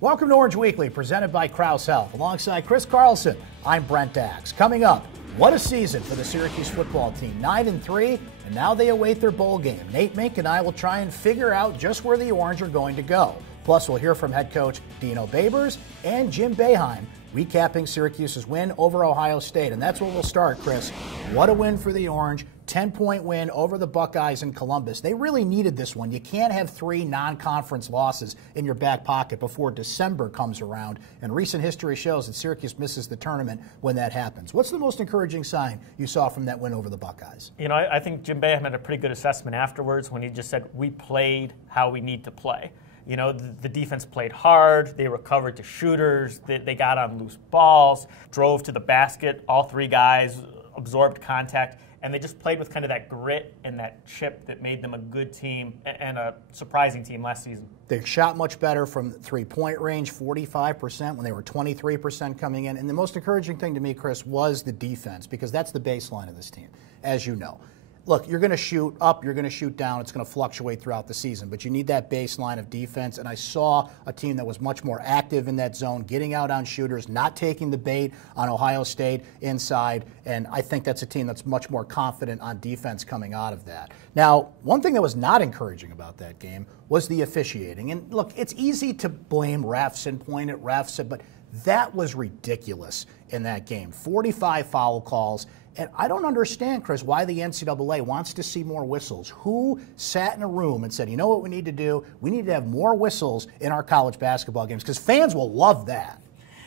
Welcome to Orange Weekly, presented by Krause Health. Alongside Chris Carlson, I'm Brent Axe. Coming up, what a season for the Syracuse football team. 9-3, and now they await their bowl game. Nate Mink and I will try and figure out just where the Orange are going to go. Plus, we'll hear from head coach Dino Babers and Jim Boeheim, recapping Syracuse's win over Ohio State. And that's where we'll start, Chris. What a win for the Orange. 10-point win over the Buckeyes in Columbus. They really needed this one. You can't have 3 non-conference losses in your back pocket before December comes around. And recent history shows that Syracuse misses the tournament when that happens. What's the most encouraging sign you saw from that win over the Buckeyes? You know, I think Jim Boeheim had a pretty good assessment afterwards when he just said, we played how we need to play. You know, the defense played hard. They recovered to shooters. They got on loose balls, drove to the basket. All 3 guys absorbed contact. And they just played with kind of that grit and that chip that made them a good team and a surprising team last season. They shot much better from three-point range, 45% when they were 23% coming in. And the most encouraging thing to me, Chris, was the defense, because that's the baseline of this team, as you know. Look, you're going to shoot up, you're going to shoot down. It's going to fluctuate throughout the season, but you need that baseline of defense. And I saw a team that was much more active in that zone, getting out on shooters, not taking the bait on Ohio State inside. And I think that's a team that's much more confident on defense coming out of that. Now, one thing that was not encouraging about that game was the officiating. And look, it's easy to blame refs and point at refs, but that was ridiculous in that game. 45 foul calls. And I don't understand, Chris, why the NCAA wants to see more whistles. Who sat in a room and said, you know what we need to do? We need to have more whistles in our college basketball games, because fans will love that.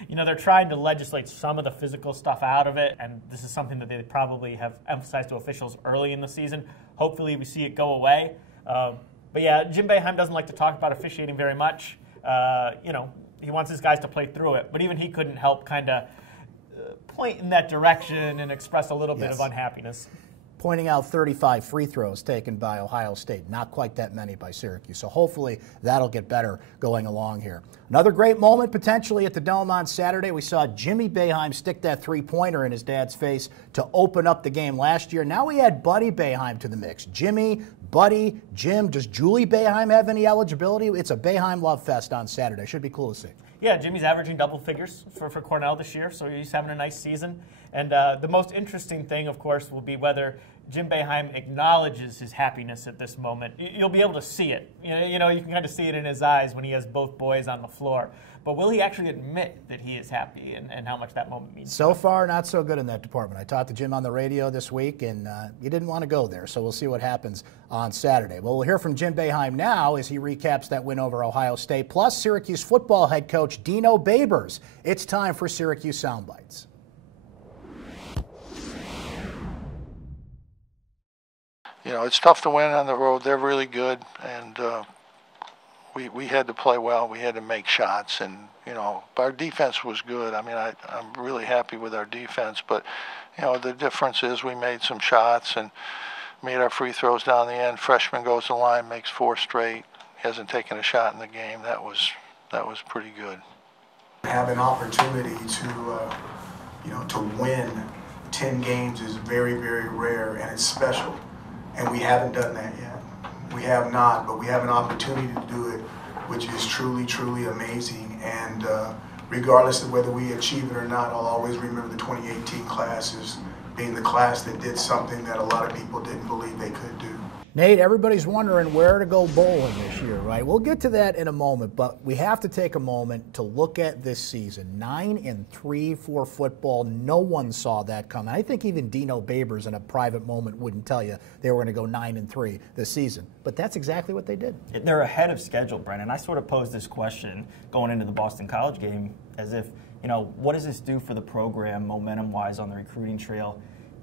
You know, they're trying to legislate some of the physical stuff out of it, and this is something that they probably have emphasized to officials early in the season. Hopefully we see it go away. But yeah, Jim Boeheim doesn't like to talk about officiating very much. You know, he wants his guys to play through it, but even he couldn't help kind of point in that direction and express a little bit of unhappiness. Pointing out 35 free throws taken by Ohio State, not quite that many by Syracuse. So hopefully that'll get better going along here. Another great moment potentially at the Dome on Saturday. We saw Jimmy Boeheim stick that three-pointer in his dad's face to open up the game last year. Now we add Buddy Boeheim to the mix. Jimmy, Buddy, Jim. Does Julie Boeheim have any eligibility? It's a Boeheim love fest on Saturday. Should be cool to see. Yeah, Jimmy's averaging double figures for Cornell this year, so he's having a nice season. And the most interesting thing, of course, will be whether Jim Boeheim acknowledges his happiness at this moment. You'll be able to see it. You know, you can kind of see it in his eyes when he has both boys on the floor. But will he actually admit that he is happy and how much that moment means? So far, not so good in that department. I talked to Jim on the radio this week, and he didn't want to go there. So we'll see what happens on Saturday. Well, we'll hear from Jim Boeheim now as he recaps that win over Ohio State, plus Syracuse football head coach Dino Babers. It's time for Syracuse Soundbites. You know, it's tough to win on the road. They're really good, and we had to play well. We had to make shots, and, you know, our defense was good. I mean, I'm really happy with our defense, but, you know, the difference is we made some shots and made our free throws down the end. Freshman goes to the line, makes 4 straight. He hasn't taken a shot in the game. That was pretty good. Have an opportunity to, you know, to win 10 games is very, very rare, and it's special. And we haven't done that yet. We have not, but we have an opportunity to do it, which is truly, truly amazing. And regardless of whether we achieve it or not, I'll always remember the 2018 class as being the class that did something that a lot of people didn't believe they could do. Nate, everybody's wondering where to go bowling this year, right? We'll get to that in a moment, but we have to take a moment to look at this season. 9-3 for football. No one saw that coming. I think even Dino Babers in a private moment wouldn't tell you they were going to go 9-3 this season. But that's exactly what they did. They're ahead of schedule, Brent. And I sort of posed this question going into the Boston College game as if, you know, what does this do for the program momentum-wise on the recruiting trail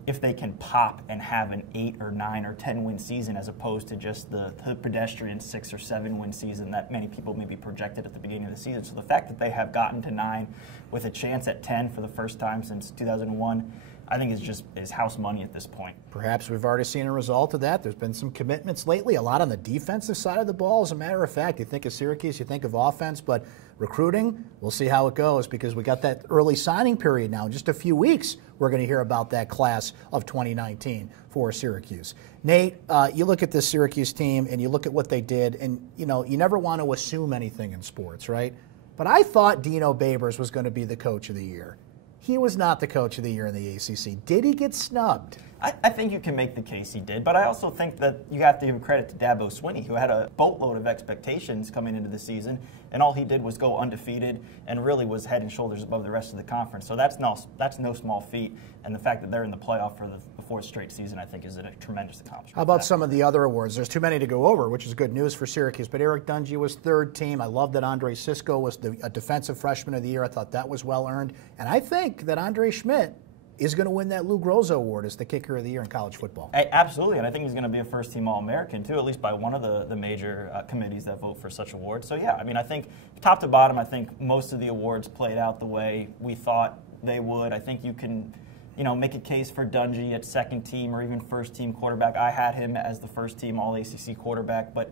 if they can pop and have an 8 or 9 or 10 win season as opposed to just the pedestrian 6 or 7 win season that many people maybe projected at the beginning of the season. So the fact that they have gotten to 9 with a chance at 10 for the first time since 2001, I think is house money at this point. Perhaps we've already seen a result of that. There's been some commitments lately, a lot on the defensive side of the ball. As a matter of fact, you think of Syracuse, you think of offense, but recruiting, we'll see how it goes because we got that early signing period now. In just a few weeks, we're going to hear about that class of 2019 for Syracuse. Nate, you look at this Syracuse team and you look at what they did, and you know, you never want to assume anything in sports, right? But I thought Dino Babers was going to be the coach of the year. He was not the coach of the year in the ACC. Did he get snubbed? I think you can make the case he did, but I also think that you have to give credit to Dabo Swinney, who had a boatload of expectations coming into the season, and all he did was go undefeated and really was head and shoulders above the rest of the conference. So that's no small feat, and the fact that they're in the playoff for the fourth straight season, I think, is a tremendous accomplishment. How about some of the other awards? There's too many to go over, which is good news for Syracuse, but Eric Dungy was third team. I love that Andre Sisco was a defensive freshman of the year. I thought that was well earned, and I think that Andre Schmidt is going to win that Lou Groza Award as the kicker of the year in college football. Absolutely, and I think he's going to be a first-team All-American, too, at least by one of the major committees that vote for such awards. So, yeah, I mean, I think top to bottom, I think most of the awards played out the way we thought they would. I think you can, make a case for Dungy at second-team or even first-team quarterback. I had him as the first-team All-ACC quarterback, but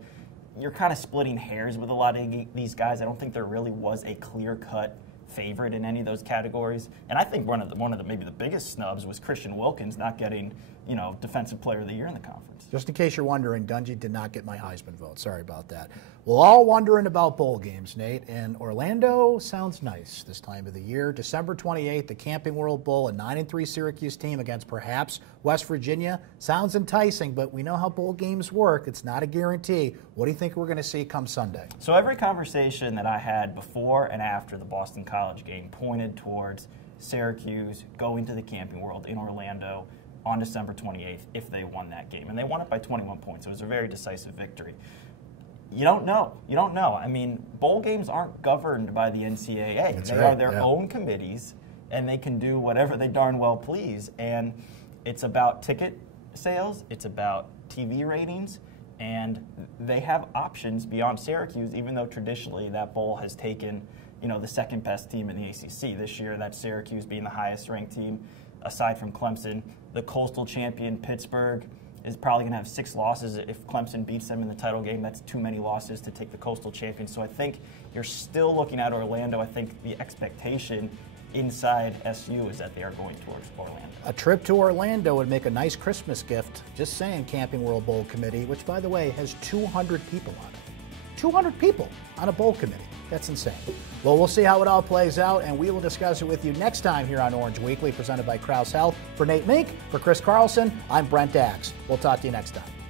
you're kind of splitting hairs with a lot of these guys. I don't think there really was a clear-cut favorite in any of those categories, and I think one of the maybe the biggest snubs was Christian Wilkins not getting Defensive Player of the Year in the conference. Just in case you're wondering, Dungy did not get my Heisman vote. Sorry about that. We're all wondering about bowl games, Nate, and Orlando sounds nice this time of the year. December 28th, the Camping World Bowl, a 9-3 Syracuse team against perhaps West Virginia. Sounds enticing, but we know how bowl games work. It's not a guarantee. What do you think we're going to see come Sunday? So every conversation that I had before and after the Boston College game pointed towards Syracuse going to the Camping World in Orlando on December 28th if they won that game. And they won it by 21 points. It was a very decisive victory. You don't know. You don't know. I mean, bowl games aren't governed by the NCAA. They are their own committees, and they can do whatever they darn well please. And it's about ticket sales. It's about TV ratings. And they have options beyond Syracuse, even though traditionally that bowl has taken, the second-best team in the ACC. This year, that's Syracuse being the highest-ranked team, aside from Clemson. The Coastal champion, Pittsburgh, is probably going to have 6 losses. If Clemson beats them in the title game, that's too many losses to take the Coastal champion. So I think you're still looking at Orlando. I think the expectation inside SU is that they are going towards Orlando. A trip to Orlando would make a nice Christmas gift. Just saying, Camping World Bowl Committee, which, by the way, has 200 people on it. 200 people on a bowl committee. That's insane. Well, we'll see how it all plays out, and we will discuss it with you next time here on Orange Weekly, presented by Krause Health. For Nate Mink, for Chris Carlson, I'm Brent Dax. We'll talk to you next time.